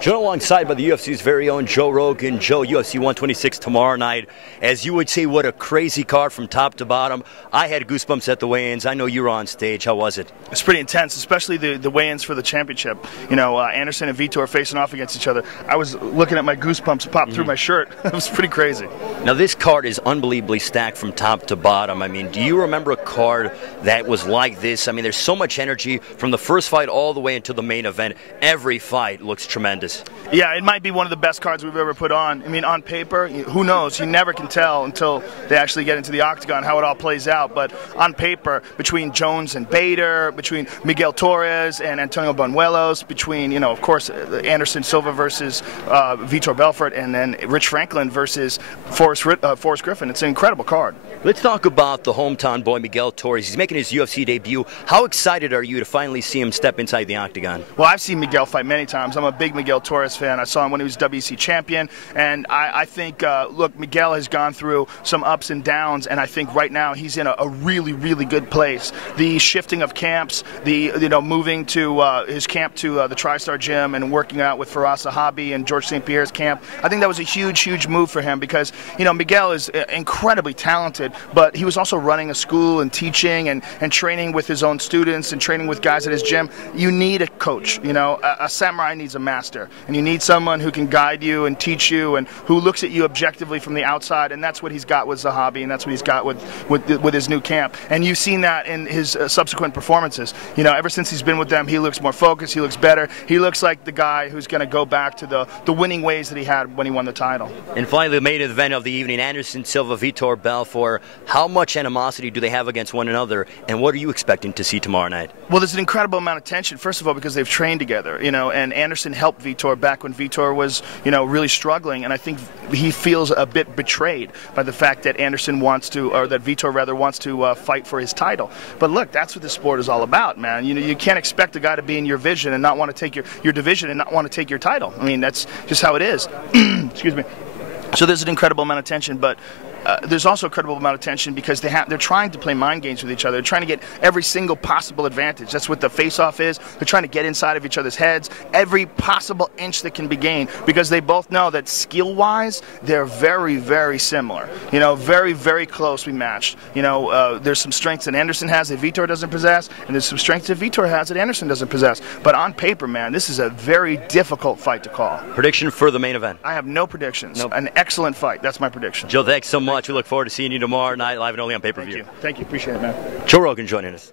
Joined alongside by the UFC's very own Joe Rogan. Joe, UFC 126 tomorrow night. As you would say, what a crazy card from top to bottom. I had goosebumps at the weigh-ins. I know you were on stage. How was it? It's pretty intense, especially the weigh-ins for the championship. You know, Anderson and Vitor facing off against each other. I was looking at my goosebumps pop through my shirt. It was pretty crazy. Now, this card is unbelievably stacked from top to bottom. I mean, do you remember a card that was like this? I mean, there's so much energy from the first fight all the way into the main event. Every fight looks tremendous. Yeah, it might be one of the best cards we've ever put on. I mean, on paper, who knows? You never can tell until they actually get into the octagon how it all plays out. But on paper, between Jones and Bader, between Miguel Torres and Antonio Banuelos, between, you know, of course, Anderson Silva versus Vitor Belfort, and then Rich Franklin versus Forrest Griffin. It's an incredible card. Let's talk about the hometown boy, Miguel Torres. He's making his UFC debut. How excited are you to finally see him step inside the octagon? Well, I've seen Miguel fight many times. I'm a big Miguel Torres fan. I saw him when he was WC champion, and I think, look, Miguel has gone through some ups and downs, and I think right now he's in a really, really good place. The shifting of camps, moving to his camp to the TriStar Gym and working out with Faraz Sahabi and George St. Pierre's camp, I think that was a huge, huge move for him because, you know, Miguel is incredibly talented, but he was also running a school and teaching and training with his own students and training with guys at his gym. You need a coach, you know. A samurai needs a master, and you need someone who can guide you and teach you and who looks at you objectively from the outside, and that's what he's got with Zahabi, and that's what he's got with his new camp. And you've seen that in his subsequent performances. You know, ever since he's been with them, he looks more focused, he looks better, he looks like the guy who's going to go back to the winning ways that he had when he won the title. And finally, the main event of the evening, Anderson Silva, Vitor Belfort. How much animosity do they have against one another, and what are you expecting to see tomorrow night? Well, there's an incredible amount of tension, first of all, because they've trained together, you know, and Anderson helped Vitor back when Vitor was, you know, really struggling, and I think he feels a bit betrayed by the fact that Anderson wants to, or that Vitor rather wants to fight for his title. But look, that's what this sport is all about, man. You know, you can't expect a guy to be in your vision and not want to take your division and not want to take your title. I mean, that's just how it is. Excuse me. So there's an incredible amount of tension, but there's also a credible amount of tension because they're trying to play mind games with each other. They're trying to get every single possible advantage. That's what the face-off is. They're trying to get inside of each other's heads, every possible inch that can be gained, because they both know that skill-wise, they're very, very similar. You know, very, very closely matched. You know, there's some strengths that Anderson has that Vitor doesn't possess, and there's some strengths that Vitor has that Anderson doesn't possess. But on paper, man, this is a very difficult fight to call. Prediction for the main event? I have no predictions. Nope. An excellent fight. That's my prediction. Joe, thanks so much. We look forward to seeing you tomorrow night, live and only on pay-per-view. Thank you. Appreciate it, man. Joe Rogan joining us.